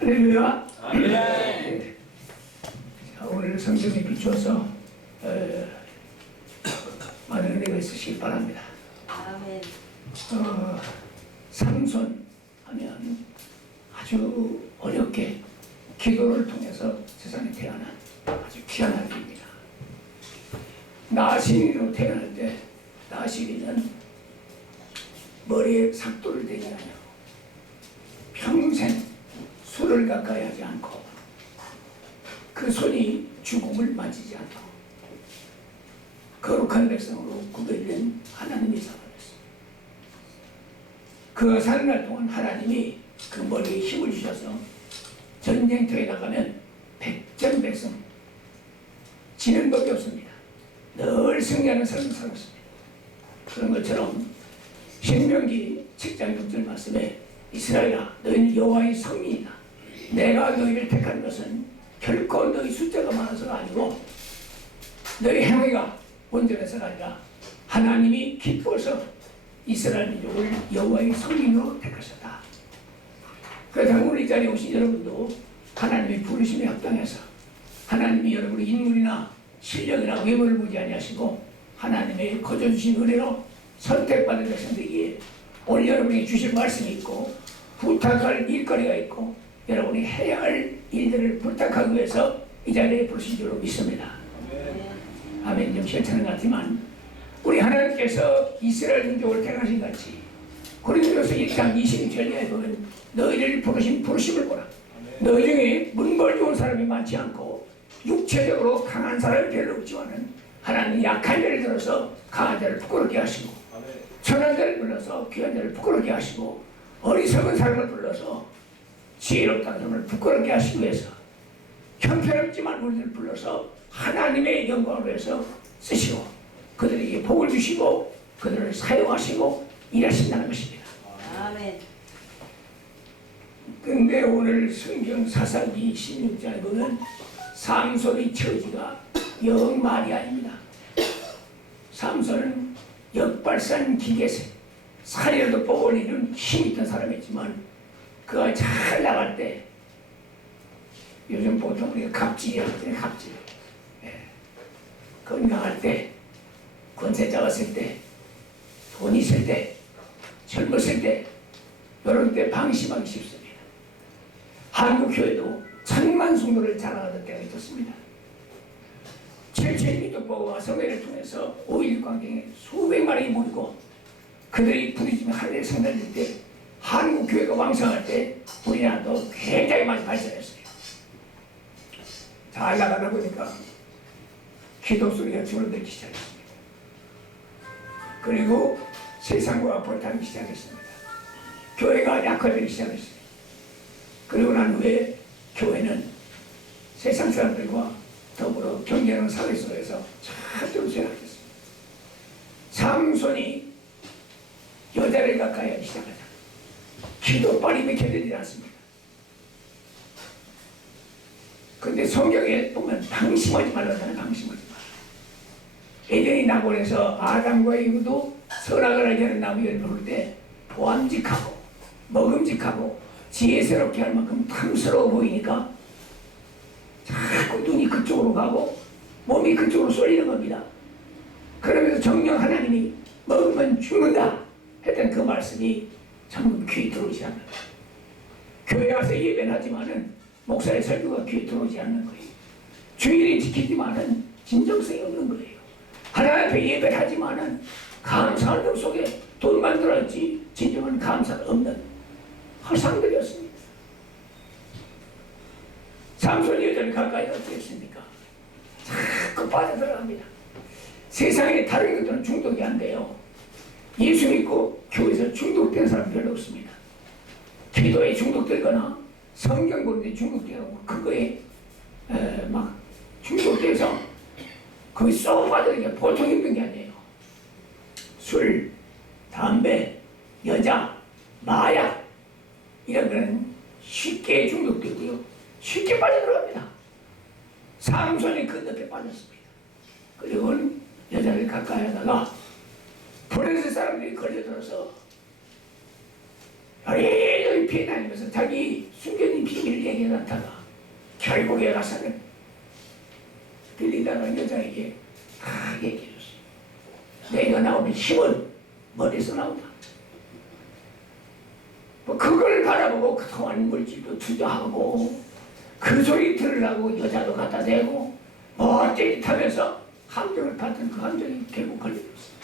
할렐루야. 아멘. 네. 자, 오늘 성경에 비추어서 많은 은혜가 있으시기 바랍니다. 아멘. 삼손 하면 아주 어렵게 기도를 통해서 세상에 태어난 아주 귀한 아들입니다. 나시린으로 태어날 때 나시린은 머리에 삭도를 대지 않고 평생 손을 가까이 하지 않고 그 손이 죽음을 맞이지 않고 거룩한 백성으로 구별된 하나님의 사람이었습니다. 그 사는 날 동안 하나님이 그 머리에 힘을 주셔서 전쟁터에 나가면 백전백승 지는 법이 없습니다. 늘 승리하는 삶을 살았습니다. 그런 것처럼 신명기 7장 6절 말씀에 이스라엘아 너희는 여호와의 성민이다. 내가 너희를 택한 것은 결코 너희 숫자가 많아서가 아니고 너희 행위가 온전해서가 아니라 하나님이 기뻐서 이스라엘 민족을 여호와의 성민으로 택하셨다. 그렇다면 우리 이 자리에 오신 여러분도 하나님의 부르심에 합당해서 하나님이 여러분의 인물이나 실력이나 외모를 보지 아니하시고 하나님의 거저주신 은혜로 선택받은 백성 되기에 오늘 여러분이 주실 말씀이 있고 부탁할 일거리가 있고 여러분이 해야 할 일들을 부탁하기 위해서 이 자리에 부르신 줄로 믿습니다. 아멘. 좀 시원찮은 것 같지만 우리 하나님께서 이스라엘 민족을 택하신 같이 고린도전서 1장 22절에 보면 너희를 부르신 부르심을 보라. 너희 중에 문벌 좋은 사람이 많지 않고 육체적으로 강한 사람이 별로 없지만은 하나님이 약한 자를 들어서 강한 자를 부끄럽게 하시고 천한 자를 불러서 귀한 자를 부끄럽게 하시고 어리석은 사람을 불러서 지혜롭다는 사람을 부끄럽게 하시기 위해서 형편없지만 우리를 불러서 하나님의 영광을 위해서 쓰시고 그들에게 복을 주시고 그들을 사용하시고 일하신다는 것입니다. 아멘. 근데 오늘 성경 사사기 16장에 보면 삼손의 처지가 영 말이 아닙니다. 삼손은 역발산 기계세 산이라도 뽑아올리는 힘 있던 사람이었지만 그가 잘 나갈 때 요즘 보통 우리가 갑질이라고 하잖아요. 갑질. 건강할 때 권세 잡았을 때 돈 있을 때 젊었을 때 이런 때 방심하기 쉽습니다. 한국 교회도 천만 성도를 자랑하던 때가 있었습니다. 7,000 미떡보고와 성회를 통해서 5.16 광경에 수백만이 모이고 그들이 부르짖으며 하늘에 성달릴 때 한국 교회가 왕성할 때 우리나라도 굉장히 많이 발전했어요. 잘 나가다 보니까 기도 소리가 줄어들기 시작했습니다. 그리고 세상과 벌타기 시작했습니다. 교회가 약화되기 시작했습니다. 그리고 난 후에 교회는 세상 사람들과 더불어 경쟁하는 사회 속에서 차별로 생각했습니다. 삼손이 여자를 가까이 하기 시작하자 기도빨이 맥혀들지 않습니다. 근데 성경에 보면 방심하지 말라잖아요. 방심하지 마라. 에덴이 낙원에서 아담과 이브도 선악을 알게 하는 나무 열매를 볼 때 보암직하고 먹음직하고 지혜스럽게 할 만큼 탐스러워 보이니까 자꾸 눈이 그쪽으로 가고 몸이 그쪽으로 쏠리는 겁니다. 그러면서 정녕 하나님이 먹으면 죽는다 했던 그 말씀이 전부 귀에 들어오지 않는 거예요. 교회 와서 예배는 하지만은 목사의 설교가 귀에 들어오지 않는 거예요. 주일을 지키지만은 진정성이 없는 거예요. 하나님 앞에 예배를 하지만은 감사하는 것 속에 돈만 들었지 진정한 감사가 없는 허상들이었습니다. 삼손이 여자를 가까이 어떻게 했습니까? 자꾸 빠져들어갑니다. 세상에 다른 것들은 중독이 안 돼요. 예수 믿고 교회에서 중독된 사람 별로 없습니다. 기도에 중독되거나 성경 보는 데 중독되고 그거에 막 중독돼서 거기 쏙 빠지는 게 보통 힘든 게 아니에요. 술, 담배, 여자, 마약 이런 거는 쉽게 중독되고요. 쉽게 빠져들어갑니다. 삼손이 그 늪에 빠졌습니다. 그리고 여자를 가까이 하다가 브레스 사람들이 걸려들어서 여기저기 피해 다니면서 자기 숨겨진 비밀을 얘기합니다. 나타나 결국에 가서는 들리다는 여자에게 다 얘기해줬어. 내가 나오는 힘은 머리에서 나온다. 뭐 그걸 바라보고 그동안 물질도 투자하고 그 소리 들으려고 여자도 갖다 대고 뭐 떼짓하면서 함정을 받은 그 함정이 결국 걸려버렸어.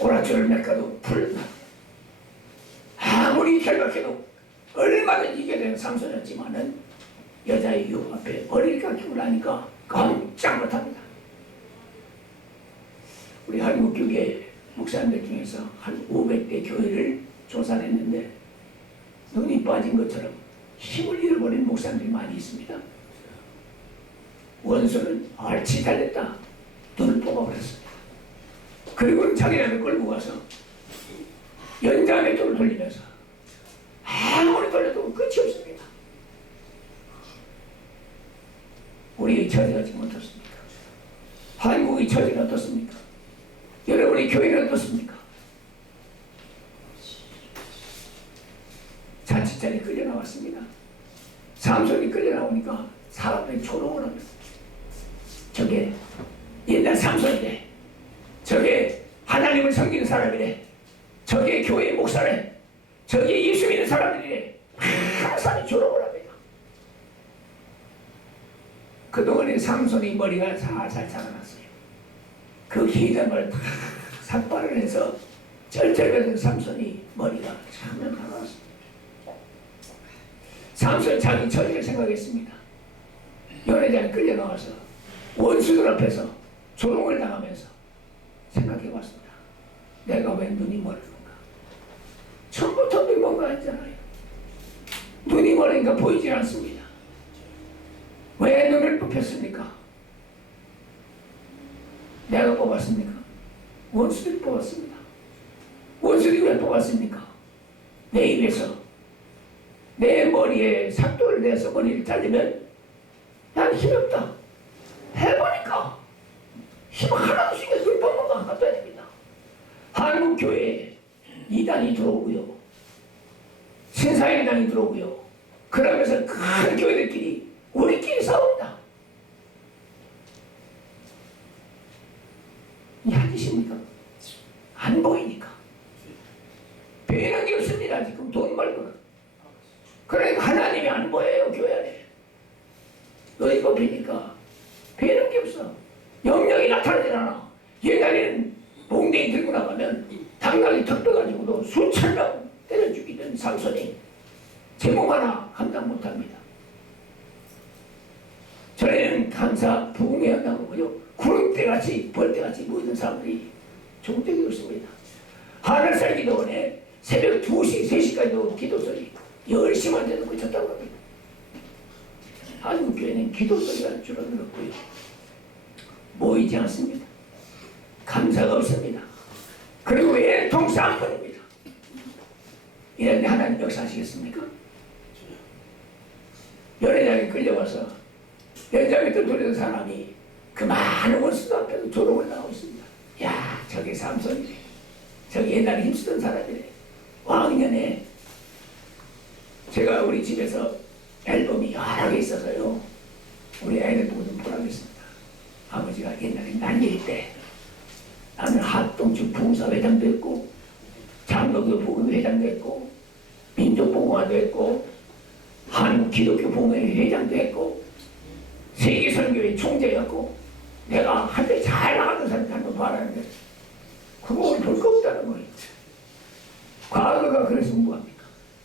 오라줄을 맺어도 풀렸다. 아무리 결박해도 얼마든지 이겨야 되는 삼손이었지만은 여자의 유혹 앞에 머리를 깎이고 나니까 깜짝 못합니다. 우리 한국 교계 목사님들 중에서 한 500대 교회를 조사를 했는데 눈이 빠진 것처럼 힘을 잃어버린 목사님들이 많이 있습니다. 원수는 알치 달렸다. 눈을 뽑아버렸습니다. 그리고는 자기네를 끌고 가서 연장의 돌을 돌리면서 아무리 돌려도 끝이 없습니다. 우리의 처지가 지금 어떻습니까? 한국의 처지는 어떻습니까? 여러분의 교회는 어떻습니까? 자칫자리 끌려 나왔습니다. 삼손이 끌려 나오니까 사람들이 조롱을 합니다. 저게 옛날 삼손이래. 저게 하나님을 섬기는 사람이래. 저게 교회의 목사래. 저게 예수 믿는 사람들이래. 항상 조롱을 합니다. 그동안에 삼손이 머리가 살살 자라났어요. 그 기름을 다 삭발을 해서 쩔쩔거리는 삼손이 머리가 참 자라났습니다. 삼손이 자기 처지를 생각했습니다. 연회장에 끌려 나와서 원수들 앞에서 조롱을 당하면서 생각해봤습니다. 내가 왜 눈이 멀는가? 처음부터 눈이 뭔가 했잖아요. 눈이 멀으니까 보이지 않습니다. 왜 눈을 뽑혔습니까? 내가 뽑았습니까? 원수들이 뽑았습니다. 원수들이 왜 뽑았습니까? 내 입에서 내 머리에 삭도를 내서 머리를 자르면 난 힘이 없다. 해보니까 힘 하나도 없으니까 눈 뽑는 거 안 갖다 됩니다. 한국 교회에 이단이 들어오고요. 신사임당이 들어오고요. 그러면서 큰 교회들끼리 우리끼리 싸웁니다. 이한 짓입니까? 안 보이니까. 배는 게 없습니다. 지금 돈 말고는. 그러니까 하나님이 안 보여요. 교회 안에. 너희 뽑히니까 배는 게 없어. 영역이 나타나질 않아. 옛날에는 몽둥이 들고 나가면 당나귀 턱 떠가지고도 수천 명 때려 죽이던 삼손이 제 몸 하나 감당 못합니다. 전에는 감사 부흥회 한다고요. 구름대같이 벌떼같이 모이는 사람들이 종적이 없습니다. 하늘살 기도원에 새벽 2시, 3시까지도 기도소리 열심히 되는 거 쳤다고 합니다. 한국교회는 기도소리가 줄어들었고요. 모이지 않습니다. 감사가 없습니다. 그리고 외통 쌍뿐입니다. 이런데 하나님 역사하시겠습니까? 연회장에 끌려와서 연장에 떠돌리는 사람이 그 많은 원수들 앞에서 조롱을 나오고 있습니다. 야, 저게 삼손이래. 저게 옛날에 힘쓰던 사람이래. 왕년에 제가 우리 집에서 앨범이 여러 개 있어서요. 우리 애들 보고 좀 보라겠습니다. 아버지가 옛날에 난일 때 나는 합동측 봉사회장도 했고 장로교 보건회장도 했고 민족보건화도 했고 한국 기독교 봉회 회장도 했고 세계선교회 총재였고 내가 한때 잘 나가는 사람들 한번 봐라는데 그걸 볼 거 없다는 거예요. 과거가 그래서 뭐합니까?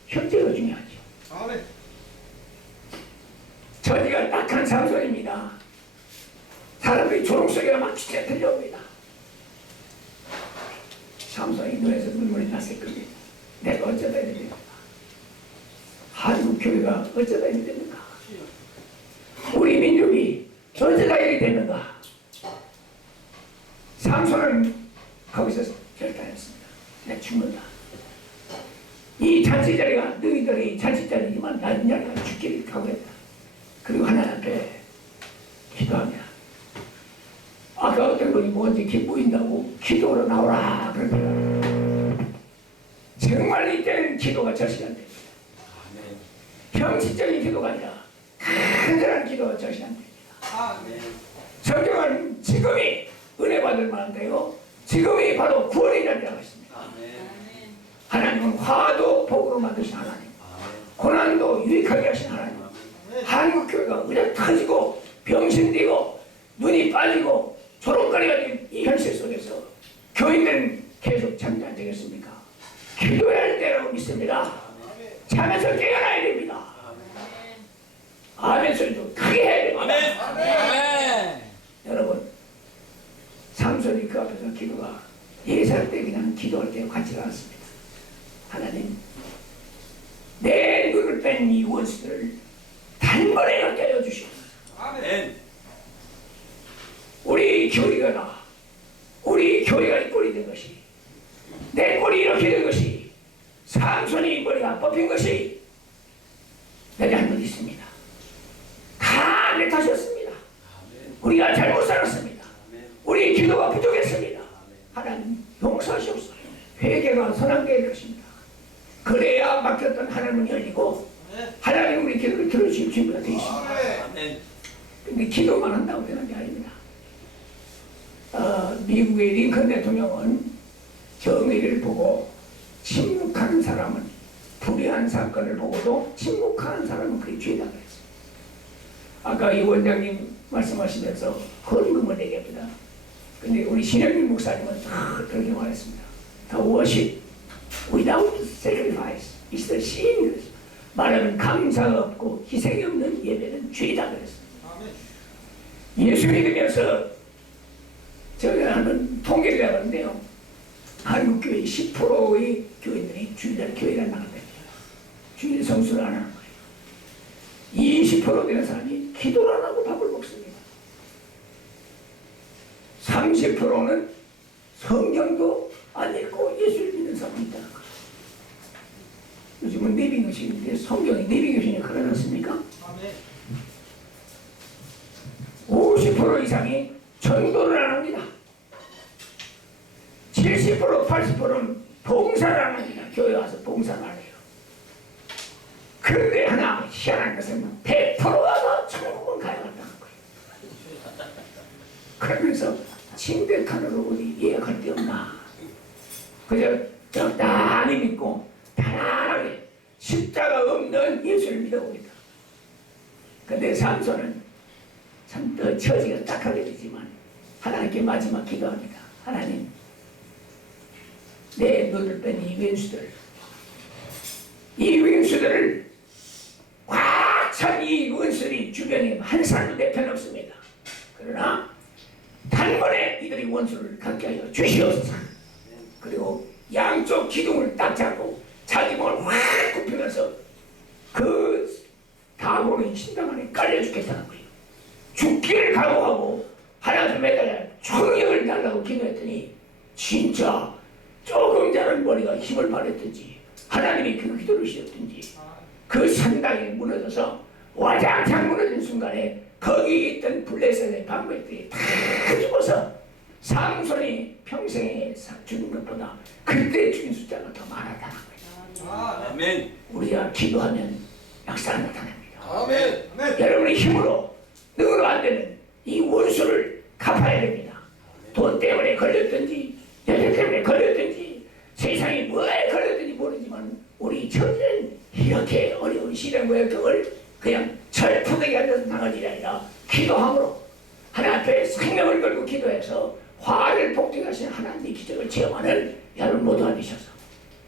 현재가 중요하죠. 저지가 딱한 삼손입니다. 사람들이 조롱소리가 막 진짜 들려옵니다. 삼손이 눈에서 눈물이 났을 겁니다. 내가 어쩌다 이렇게 됩니까? 한국 교회가 어쩌다 이렇게 됩니까? 우리 민족이 어쩌다 이렇게 되는가? 삼손은 거기서 결단했습니다. 내가 죽는다. 이 잔치자리가 너희들의 잔치자리지만 나는 내가 죽기를 각오했다. 그리고 하나님 앞에 기도합니다. 아까 어떤 분이 뭔지 보인다고 기도로 나오라 그러더라. 정말 이때는 기도가 절실한 때입니다. 형식적인 기도가 아니라 간절한 기도가 저시한 됩니다. 성경은 지금이 은혜 받을 만한데요, 지금이 바로 구원의 날이라고 했습니다. 하나님은 화도 복으로 만드신 하나님, 고난도 유익하게 하신 하나님, 한국교회가 의자 터지고 병신되고 눈이 빠지고 조롱거리가 된 이 현실 속에서 교인들은 계속 잠이 안 되겠습니까? 기도해야 할 때라고 믿습니다. 잠에서 깨어나야 됩니다. 아멘 소리도 크게 해야 됩니다. 아멘. 여러분, 삼손이 그 앞에서 기도가 예살 때 그냥 기도할 때 같지가 않습니다. 하나님, 내 눈을 뺀 이 원수들을 단번에 흩어져 주시옵소서. 아멘. 우리 교회가 이 꼴이 된 것이, 내 꼴이 이렇게 된 것이, 삼손이 머리가 뽑힌 것이 내 잘못 있습니다. 다 내 탓이었습니다. 우리가 잘못 살았습니다. 우리 기도가 부족했습니다. 하나님 용서하시옵소서. 회개가 선한계일 것입니다. 그래야 막혔던 하나님은 열리고 하나님 우리 기도를 들어주실 준비가 되어 있습니다. 근데 기도만 한다고 되는 게 아닙니다. 미국의 링컨 대통령은 정의를 보고 침묵하는 사람은, 불의한 사건을 보고도 침묵하는 사람은 그게 죄다 그랬어요. 아까 이 원장님 말씀하시면서 헌금을 얘기합니다. 근데 우리 신영민 목사님은 다 그렇게 말했습니다. The worship without sacrifice is the sin. 말하면 감사가 없고 희생이 없는 예배는 죄다 그랬습니다. 예수 믿으면서 제가 하는 통계를 해봤는데요, 한국교회 10%의 교인들이 주일날 교회를 나간다. 주일 성수를 안 하는 거예요. 20% 되는 사람이 기도를 안 하고 밥을 먹습니다. 30%는 성경도 안 읽고 예수를 믿는 사람이 있다는 거예요. 요즘은 내비교신인데 성경이 내비교신이 그러지 않습니까? 50% 이상이 전도를 안 합니다. 70%, 80%는 봉사를 안 합니다. 교회 와서 봉사를 안 해요. 그런데 하나 희한한 것은 100%가 더 천국은 가야겠다는 거예요. 그러면서 침대칸으로 어디 예약할 데 없나? 그저 적당히 믿고 편안하게 십자가 없는 예수를 믿어보겠다. 근데 삼손은 참 더 처지가 딱하게 되지만 하나님께 마지막 기도합니다. 하나님, 내 눈을 뺀 이 원수들을 꽉 찬 이 원수들이 주변에 한 사람도 내 편 없습니다. 그러나 단번에 이들이 원수를 갖게 하여 주시옵소서. 그리고 양쪽 기둥을 딱 잡고 자기 몸을 확 굽히면서 그 다고는 심장 안에 깔려 죽겠다는 거예요. 죽기를 각오하고 하나님 매달려 총력을 달라고 기도했더니 진짜 조금 전은 머리가 힘을 발휘했든지 하나님이 그 기도를 시켰든지 그 산당이 무너져서 와장창 무너진 순간에 거기 있던 블레셋의 방백들이 다 죽어서 삼손이 평생에 죽은 것보다 그때 죽인 숫자가 더 많았다는 거예요. 아멘. 우리가 기도하면 역사가 나타납니다. 아멘. 아멘. 여러분의 힘으로 능으로 안 되는 이 원수를 갚아야 됩니다. 돈 때문에 걸렸든지 여자 때문에 걸렸든지 세상이 뭐에 걸렸든지 모르지만 우리 처제는 이렇게 어려운 시련과 역경을 그냥 철푸대기 앉아서 당할 일이 아니라 기도함으로 하나님 앞에 생명을 걸고 기도해서 화를 복종하신 하나님의 기적을 체험하는 여러분 모두가 되셔서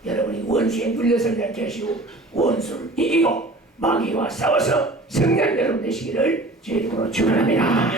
여러분이 원수에 눌려서지 않게 하시고 원수를 이기고 마귀와 싸워서 승리한 여러분 되시기를 주의 이름으로 축원합니다.